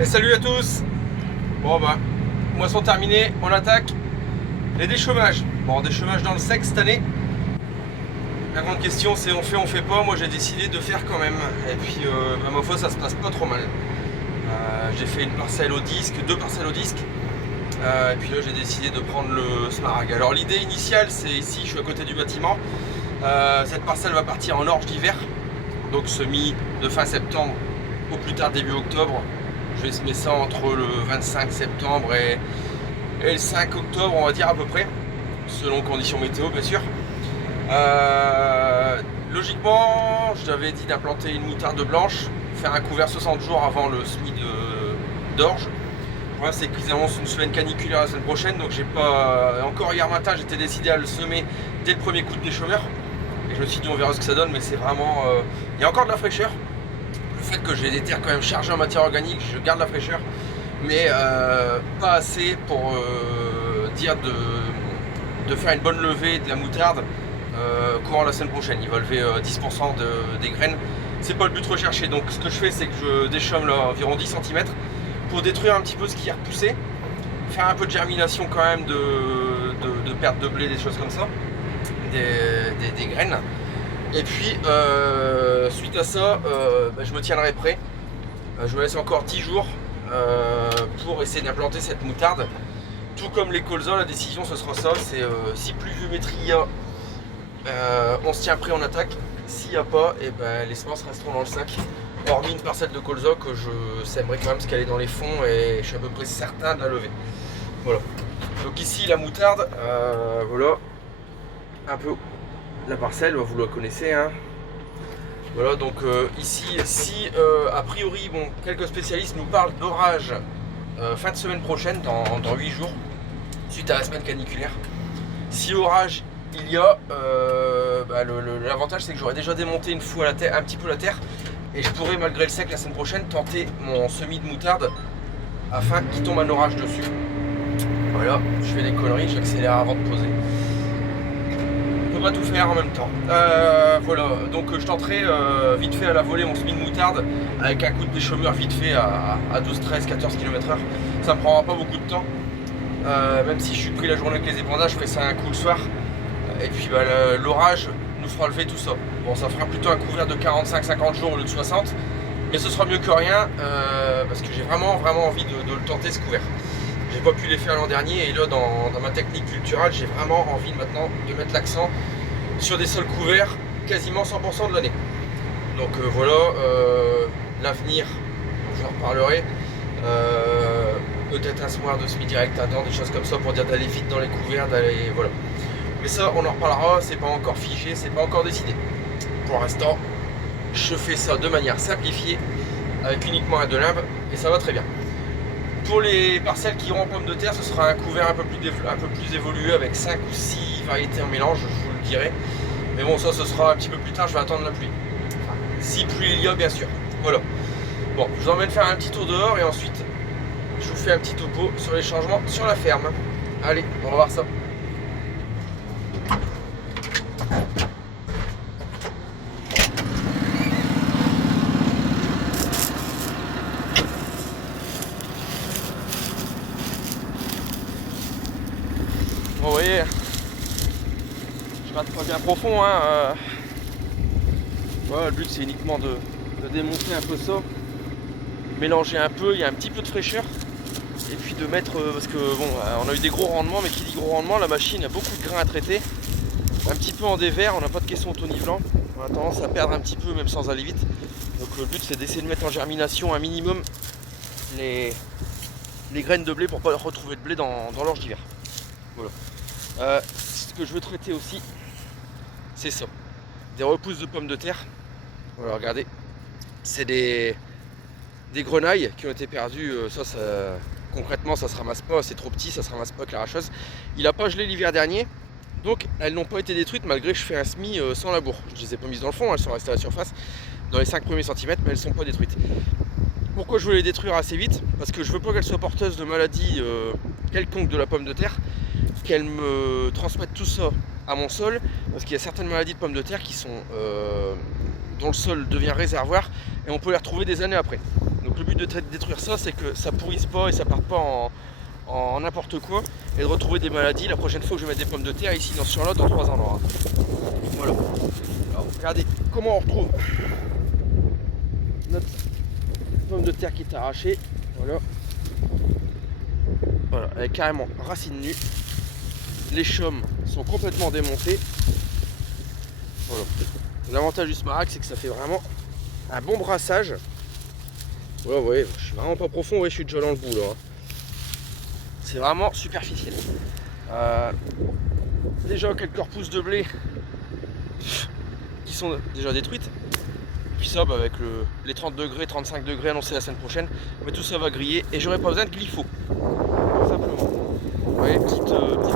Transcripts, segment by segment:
Et salut à tous. Bon bah, moisson terminée, on attaque les déchômages. Bon, déchômage dans le sec cette année. La grande question c'est on fait pas. Moi j'ai décidé de faire quand même. Et puis ma foi ça se passe pas trop mal. J'ai fait une parcelle au disque, deux parcelles au disque. Et puis là j'ai décidé de prendre le smaragd. Alors l'idée initiale c'est ici, je suis à côté du bâtiment. Cette parcelle va partir en orge d'hiver. Donc semis de fin septembre au plus tard début octobre. Je vais semer ça entre le 25 septembre et le 5 octobre, on va dire à peu près, selon conditions météo bien sûr. Logiquement, j'avais dit d'implanter une moutarde blanche, faire un couvert 60 jours avant le semis d'orge. Le problème c'est qu'ils annoncent une semaine caniculaire la semaine prochaine, donc j'ai pas. Encore hier matin, j'étais décidé à le semer dès le premier coup de déchômeur. Et je me suis dit on verra ce que ça donne, mais c'est vraiment. Il y a encore de la fraîcheur. Le fait que j'ai des terres quand même chargées en matière organique, je garde la fraîcheur, mais pas assez pour dire de faire une bonne levée de la moutarde courant la semaine prochaine. Il va lever 10% des graines. C'est pas le but recherché. Donc ce que je fais, c'est que je déchaume là, environ 10 cm pour détruire un petit peu ce qui est repoussé, faire un peu de germination quand même de perte de blé, des choses comme ça, des graines. Et puis suite à ça, je me tiendrai prêt. Je me laisse encore 10 jours pour essayer d'implanter cette moutarde. Tout comme les colzas, la décision ce sera ça, c'est si pluviométrie il y a, on se tient prêt, on attaque. S'il n'y a pas, et les semences resteront dans le sac. Hormis une parcelle de colza que je sèmerai quand même, ce qu'elle est dans les fonds et je suis à peu près certain de la lever. Voilà. Donc ici la moutarde, voilà un peu la parcelle, vous la connaissez, hein. Voilà, donc ici, si a priori, bon, quelques spécialistes nous parlent d'orage fin de semaine prochaine, dans 8 jours, suite à la semaine caniculaire. Si orage il y a, l'avantage c'est que j'aurais déjà démonté une fois un petit peu la terre, et je pourrais malgré le sec la semaine prochaine tenter mon semis de moutarde afin qu'il tombe un orage dessus. Voilà, je fais des conneries, j'accélère avant de poser. Pas tout faire en même temps. Voilà, donc je tenterai vite fait à la volée mon semis de moutarde avec un coup de déchômeur vite fait à 12, 13, 14 km/h. Ça me prendra pas beaucoup de temps. Même si je suis pris la journée avec les épandages, je ferai ça un coup le soir. Et puis l'orage nous fera lever tout ça. Bon, ça fera plutôt un couvert de 45-50 jours au lieu de 60. Mais ce sera mieux que rien parce que j'ai vraiment envie de le tenter ce couvert. J'ai pas pu les faire l'an dernier et là dans ma technique culturelle j'ai vraiment envie maintenant de mettre l'accent sur des sols couverts quasiment 100% de l'année. Donc voilà, l'avenir, je en reparlerai. Peut-être un semoir de semis direct à dents, des choses comme ça pour dire d'aller vite dans les couverts, d'aller. Voilà. Mais ça on en reparlera, c'est pas encore figé, c'est pas encore décidé. Pour l'instant, je fais ça de manière simplifiée, avec uniquement un de limbe, et ça va très bien. Pour les parcelles qui iront en pommes de terre, ce sera un couvert un peu plus évolué avec 5 ou 6 variétés en mélange, je vous le dirai. Mais bon, ça ce sera un petit peu plus tard, je vais attendre la pluie. Enfin, si pluie il y a, bien sûr. Voilà. Bon, je vous emmène faire un petit tour dehors et ensuite je vous fais un petit topo sur les changements sur la ferme. Allez, on va voir ça. Bon, vous voyez, je rate pas bien profond, hein. Voilà, le but c'est uniquement de démonter un peu ça, mélanger un peu, il y a un petit peu de fraîcheur, et puis de mettre, parce que bon, on a eu des gros rendements, mais qui dit gros rendement, la machine a beaucoup de grains à traiter, un petit peu en dévers, on n'a pas de caisson toniflant, on a tendance à perdre un petit peu même sans aller vite, donc le but c'est d'essayer de mettre en germination un minimum les graines de blé pour pas retrouver de blé dans l'orge d'hiver. Voilà. Ce que je veux traiter aussi, c'est ça, des repousses de pommes de terre. Voilà, regardez, c'est des grenailles qui ont été perdues. Ça, concrètement, ça se ramasse pas, c'est trop petit, ça se ramasse pas avec l'arracheuse. Il n'a pas gelé l'hiver dernier, donc elles n'ont pas été détruites malgré que je fais un semis sans labour. Je les ai pas mises dans le fond, elles sont restées à la surface dans les 5 premiers centimètres, mais elles sont pas détruites. Pourquoi je veux les détruire assez vite? Parce que je veux pas qu'elles soient porteuses de maladies quelconques de la pomme de terre, qu'elles me transmettent tout ça à mon sol, parce qu'il y a certaines maladies de pommes de terre qui sont dont le sol devient réservoir et on peut les retrouver des années après. Donc le but de détruire ça, c'est que ça pourrisse pas et ça parte pas en n'importe quoi et de retrouver des maladies la prochaine fois que je vais mettre des pommes de terre ici sur l'autre dans 3 ans. Voilà. Alors, regardez comment on retrouve notre pomme de terre qui est arrachée. Voilà. Voilà, elle est carrément racine nue. Les chaumes sont complètement démontés. Voilà. L'avantage du Smarac, c'est que ça fait vraiment un bon brassage. Ouais, je suis vraiment pas profond, je suis déjà dans le bout là. C'est vraiment superficiel. Déjà quelques repousses de blé qui sont déjà détruites. Puis ça, avec les 30 degrés, 35 degrés annoncés la semaine prochaine, mais tout ça va griller et j'aurai pas besoin de glypho. Tout simplement. Vous voyez, petite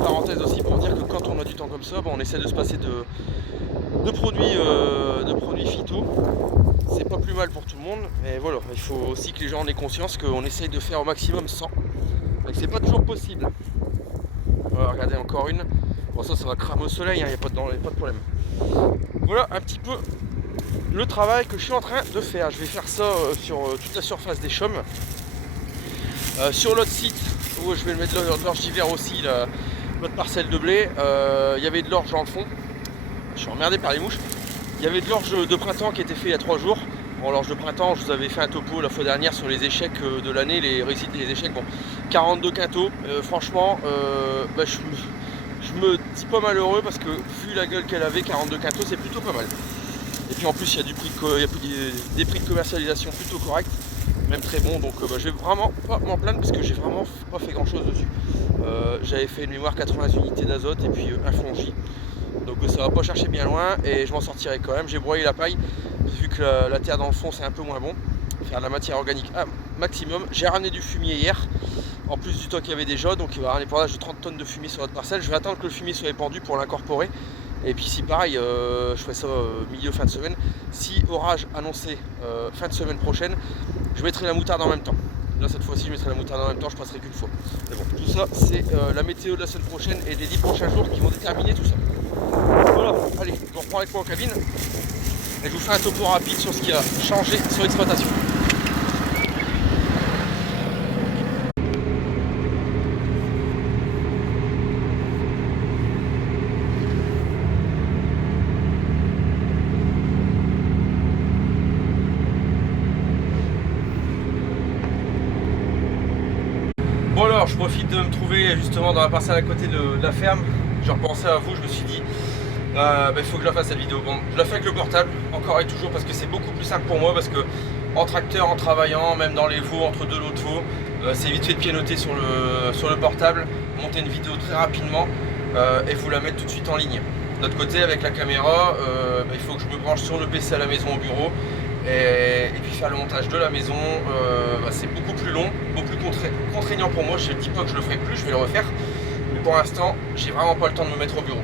parenthèse aussi pour dire que quand on a du temps comme ça, on essaie de se passer de produits phyto. C'est pas plus mal pour tout le monde, mais voilà, il faut aussi que les gens en aient conscience qu'on essaye de faire au maximum sans. Mais c'est pas toujours possible. Voilà, regardez encore une. Bon, ça va cramer au soleil, il n'y a pas de problème. Voilà un petit peu le travail que je suis en train de faire. Je vais faire ça sur toute la surface des chaumes. Sur l'autre site où je vais mettre de l'orge d'hiver aussi, notre parcelle de blé, il y avait de l'orge dans le fond. Je suis emmerdé par les mouches. Il y avait de l'orge de printemps qui était fait il y a 3 jours. Bon, l'orge de printemps, je vous avais fait un topo la fois dernière sur les échecs de l'année, les réussites et les échecs. Bon, 42 quintaux. Franchement, je me dis pas malheureux parce que vu la gueule qu'elle avait, 42 quintaux, c'est plutôt pas mal. Et puis en plus, il y a des prix de commercialisation plutôt corrects, même très bons. Donc je vais vraiment pas m'en plaindre parce que j'ai vraiment pas fait grand chose dessus. J'avais fait une mémoire 80 unités d'azote et puis un fongi. Donc ça va pas chercher bien loin et je m'en sortirai quand même. J'ai broyé la paille, vu que la terre dans le fond c'est un peu moins bon. Faire de la matière organique à maximum. J'ai ramené du fumier hier, en plus du temps qu'il y avait déjà, donc il va y avoir un épandage de 30 tonnes de fumier sur notre parcelle. Je vais attendre que le fumier soit épandu pour l'incorporer. Et puis si pareil, je ferai ça milieu fin de semaine. Si orage annoncé fin de semaine prochaine, je mettrai la moutarde en même temps. Là cette fois-ci je mettrai la moutarde en même temps, je passerai qu'une fois. Mais bon, tout ça c'est la météo de la semaine prochaine et des 10 prochains jours qui vont déterminer tout ça. Voilà, allez, on reprend avec moi en cabine et je vous fais un topo rapide sur ce qui a changé sur l'exploitation. Bon alors, je profite de me trouver justement dans la parcelle à côté de la ferme. J'ai repensé à vous, je me suis dit il faut que je la fasse cette vidéo. Bon, je la fais avec le portable, encore et toujours, parce que c'est beaucoup plus simple pour moi, parce que en tracteur, en travaillant, même dans les veaux, entre deux lots de veaux, c'est vite fait de pianoter sur le portable, monter une vidéo très rapidement et vous la mettre tout de suite en ligne. De l'autre côté, avec la caméra, il faut que je me branche sur le PC à la maison au bureau et puis faire le montage de la maison. C'est beaucoup plus long, beaucoup plus contraignant pour moi. Je ne dis pas que je le ferai plus, je vais le refaire, mais pour l'instant, j'ai vraiment pas le temps de me mettre au bureau.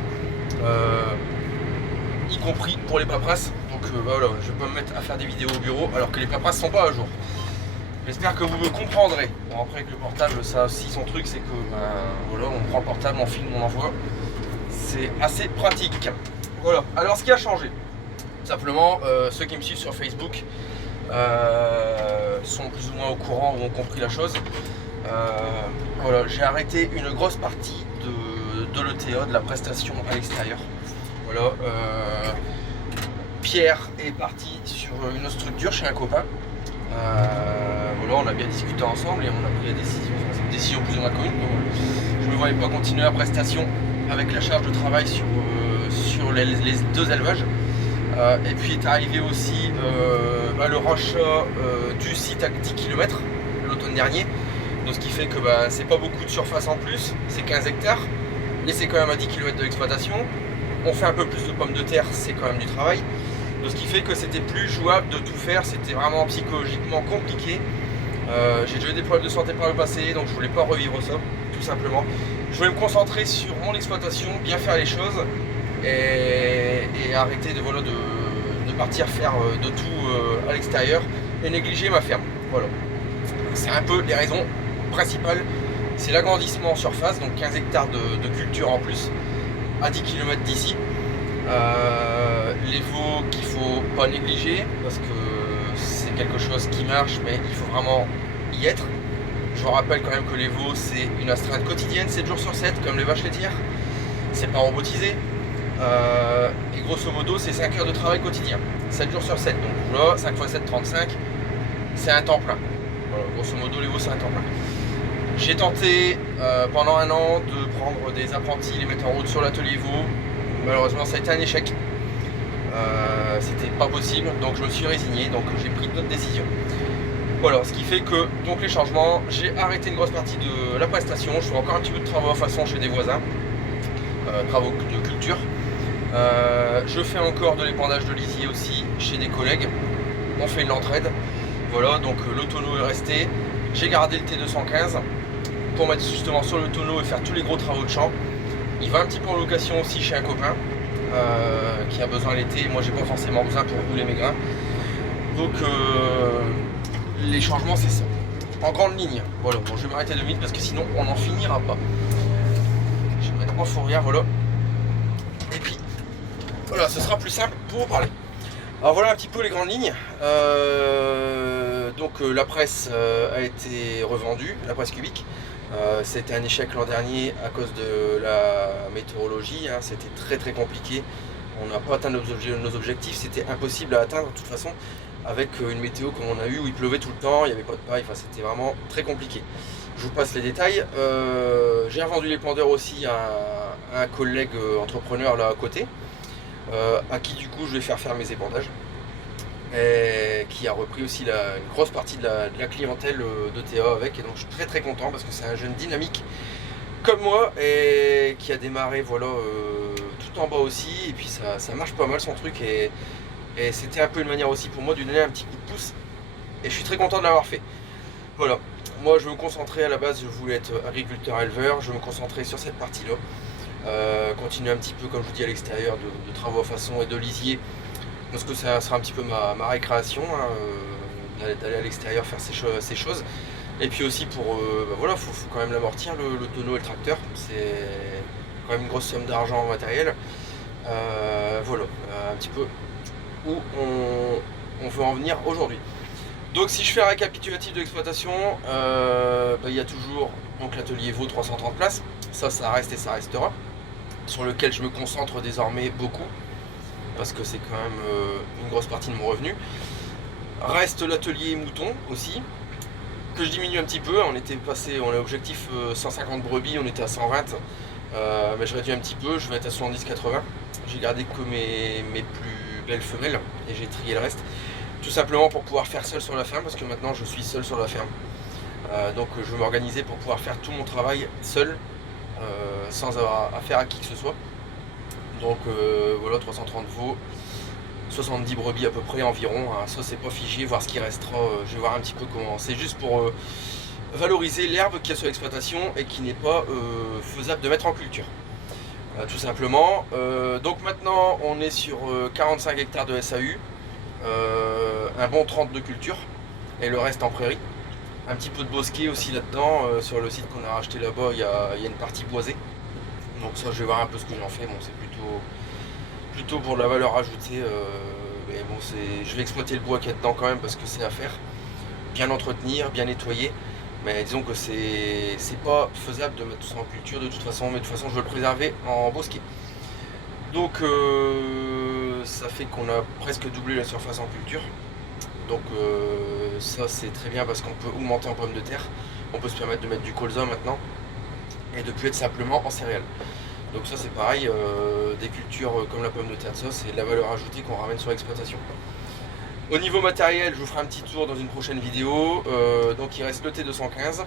Y compris pour les paperasses, donc voilà, je vais pas me mettre à faire des vidéos au bureau alors que les paperasses sont pas à jour. J'espère que vous me comprendrez. Bon, après avec le portable, ça aussi son truc, c'est que voilà, on prend le portable, on filme, on envoie, c'est assez pratique. Voilà, alors ce qui a changé, simplement ceux qui me suivent sur Facebook sont plus ou moins au courant ou ont compris la chose. Voilà, j'ai arrêté une grosse partie de l'ETA, de la prestation à l'extérieur. Voilà, Pierre est parti sur une autre structure chez un copain. Voilà, on a bien discuté ensemble et on a pris la décision, c'est une décision plus ou moins commune. Je ne me voyais pas continuer la prestation avec la charge de travail sur les 2 élevages. Et puis est arrivé aussi le rachat du site à 10 km l'automne dernier. Donc ce qui fait que c'est pas beaucoup de surface en plus, c'est 15 hectares, mais c'est quand même à 10 km de l'exploitation. On fait un peu plus de pommes de terre, c'est quand même du travail. Donc ce qui fait que c'était plus jouable de tout faire, c'était vraiment psychologiquement compliqué. J'ai déjà eu des problèmes de santé par le passé, donc je voulais pas revivre ça, tout simplement. Je voulais me concentrer sur mon exploitation, bien faire les choses et arrêter de partir faire de tout à l'extérieur et négliger ma ferme. Voilà. C'est un peu les raisons principales. C'est l'agrandissement en surface, donc 15 hectares de culture en plus, à 10 km d'ici. Les veaux qu'il faut pas négliger, parce que c'est quelque chose qui marche, mais il faut vraiment y être. Je vous rappelle quand même que l'Evo, c'est une astreinte quotidienne, 7 jours sur 7, comme les vaches laitières. C'est pas robotisé. Et grosso modo, c'est 5 heures de travail quotidien, 7 jours sur 7. Donc là, 5 x 7, 35, c'est un temps plein. Voilà, grosso modo, l'Evo, c'est un temps plein. J'ai tenté pendant un an de prendre des apprentis, les mettre en route sur l'atelier Evo. Malheureusement, ça a été un échec. C'était pas possible, donc je me suis résigné, donc j'ai pris d'autres décisions. Voilà, ce qui fait que, donc les changements, j'ai arrêté une grosse partie de la prestation. Je fais encore un petit peu de travaux à façon chez des voisins, travaux de culture. Je fais encore de l'épandage de lisier aussi chez des collègues. On fait de l'entraide. Voilà, donc le tonneau est resté. J'ai gardé le T215 pour mettre justement sur le tonneau et faire tous les gros travaux de champ. Il va un petit peu en location aussi chez un copain qui a besoin l'été. Moi, j'ai pas forcément besoin pour rouler mes grains. Donc les changements, c'est ça. En grande ligne. Voilà, bon, je vais m'arrêter 2 minutes parce que sinon on n'en finira pas. Je vais mettre en fourrière, voilà. Et puis voilà, ce sera plus simple pour vous parler. Alors voilà un petit peu les grandes lignes. Donc la presse a été revendue, la presse cubique. C'était un échec l'an dernier à cause de la météorologie, hein. C'était très compliqué. On n'a pas atteint nos objectifs, c'était impossible à atteindre de toute façon avec une météo comme on a eu où il pleuvait tout le temps, il n'y avait pas de paille, enfin, c'était vraiment très compliqué. Je vous passe les détails. J'ai revendu les pendeurs aussi à un collègue entrepreneur là à côté, à qui du coup je vais faire mes épandages. Et qui a repris aussi une grosse partie de la clientèle de TA avec, et donc je suis très content parce que c'est un jeune dynamique comme moi et qui a démarré voilà tout en bas aussi, et puis ça marche pas mal son truc, et c'était un peu une manière aussi pour moi de lui donner un petit coup de pouce, et je suis très content de l'avoir fait. Voilà, moi je me concentrais à la base, je voulais être agriculteur éleveur, je me concentrais sur cette partie là, continuer un petit peu comme je vous dis à l'extérieur de travaux à façon et de lisier, parce que ça sera un petit peu ma récréation, hein, d'aller à l'extérieur faire ces choses. Et puis aussi pour, voilà, faut quand même l'amortir, le tonneau et le tracteur. C'est quand même une grosse somme d'argent en matériel. Voilà, un petit peu où on veut en venir aujourd'hui. Donc si je fais un récapitulatif de l'exploitation, il y a toujours l'atelier Evo 330 places. Ça reste et ça restera. Sur lequel je me concentre désormais beaucoup, parce que c'est quand même une grosse partie de mon revenu. Reste l'atelier mouton aussi, que je diminue un petit peu. On a objectif 150 brebis, on était à 120, mais je réduis un petit peu, je vais être à 70-80. J'ai gardé que mes plus belles femelles et j'ai trié le reste, tout simplement pour pouvoir faire seul sur la ferme, parce que maintenant je suis seul sur la ferme. Donc je vais m'organiser pour pouvoir faire tout mon travail seul, sans avoir affaire à qui que ce soit. Donc voilà, 330 veaux, 70 brebis à peu près environ, hein. Ça c'est pas figé, voir ce qui restera, je vais voir un petit peu comment. C'est juste pour valoriser l'herbe qu'il y a sur l'exploitation et qui n'est pas faisable de mettre en culture, tout simplement. Donc maintenant on est sur 45 hectares de SAU, un bon 30 de culture et le reste en prairie. Un petit peu de bosquet aussi là-dedans, sur le site qu'on a racheté là-bas, il y a une partie boisée. Donc ça je vais voir un peu ce que j'en fais. Bon, c'est plutôt pour de la valeur ajoutée, mais bon, je vais exploiter le bois qu'il y a dedans quand même, parce que c'est à faire, bien entretenir, bien nettoyer, mais disons que c'est pas faisable de mettre tout ça en culture de toute façon, mais de toute façon je veux le préserver en bosquet. Donc ça fait qu'on a presque doublé la surface en culture, donc ça c'est très bien parce qu'on peut augmenter en pommes de terre, on peut se permettre de mettre du colza maintenant et de plus être simplement en céréales. Donc ça c'est pareil, des cultures comme la pomme de terre, ça c'est de la valeur ajoutée qu'on ramène sur l'exploitation. Au niveau matériel, je vous ferai un petit tour dans une prochaine vidéo. Donc il reste le T215.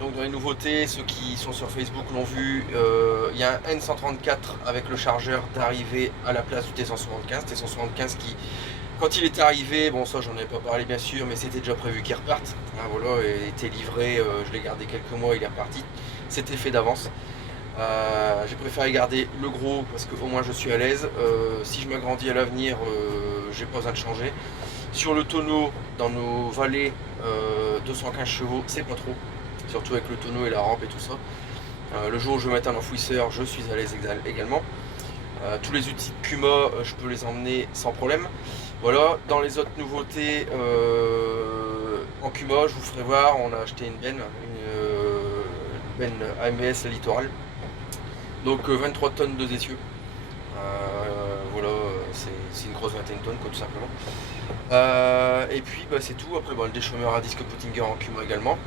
Donc dans les nouveautés, ceux qui sont sur Facebook l'ont vu, il y a un N134 avec le chargeur d'arrivée à la place du T175. T175 qui, quand il était arrivé, bon ça j'en avais pas parlé bien sûr, mais c'était déjà prévu qu'il reparte. Hein, voilà, il était livré, je l'ai gardé quelques mois, il est reparti. C'était fait d'avance. J'ai préféré garder le gros parce qu'au moins je suis à l'aise. Si je m'agrandis à l'avenir, j'ai pas besoin de changer. Sur le tonneau, dans nos vallées, 215 chevaux, c'est pas trop. Surtout avec le tonneau et la rampe et tout ça. Le jour où je vais mettre un enfouisseur, je suis à l'aise également. Tous les outils de Kuma, je peux les emmener sans problème. Voilà, dans les autres nouveautés, en Kuma, je vous ferai voir, on a acheté une benne AMS Littoral. Donc 23 tonnes de essieux. Voilà, c'est une grosse vingtaine de tonnes, quoi, tout simplement. Et puis c'est tout. Après, le déchômeur à disque Pottinger en Kuma également.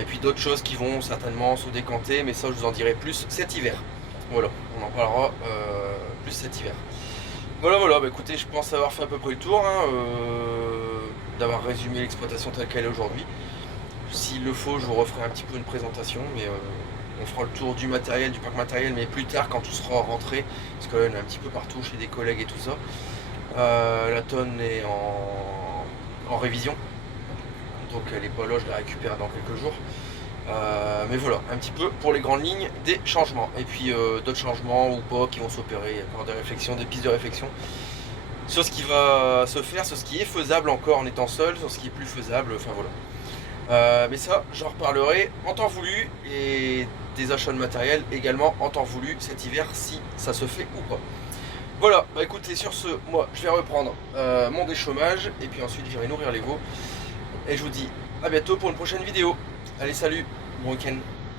Et puis d'autres choses qui vont certainement se décanter, mais ça je vous en dirai plus cet hiver. Voilà, on en parlera plus cet hiver. Voilà, écoutez, je pense avoir fait à peu près le tour, hein, d'avoir résumé l'exploitation telle qu'elle est aujourd'hui. S'il le faut, je vous referai un petit peu une présentation, mais on fera le tour du matériel, du parc matériel, mais plus tard quand tout sera rentré, parce que là, on est un petit peu partout chez des collègues et tout ça. La tonne est en révision, donc elle est pas là, je la récupère dans quelques jours. Mais voilà, un petit peu pour les grandes lignes des changements. Et puis d'autres changements ou pas qui vont s'opérer. Il y a encore des réflexions, des pistes de réflexion sur ce qui va se faire, sur ce qui est faisable encore en étant seul, sur ce qui est plus faisable, enfin voilà. Mais ça, j'en reparlerai en temps voulu, et des achats de matériel également en temps voulu cet hiver si ça se fait ou pas. Voilà, écoutez, sur ce, moi je vais reprendre mon déchômage et puis ensuite j'irai nourrir les veaux. Et je vous dis à bientôt pour une prochaine vidéo. Allez, salut, bon week-end.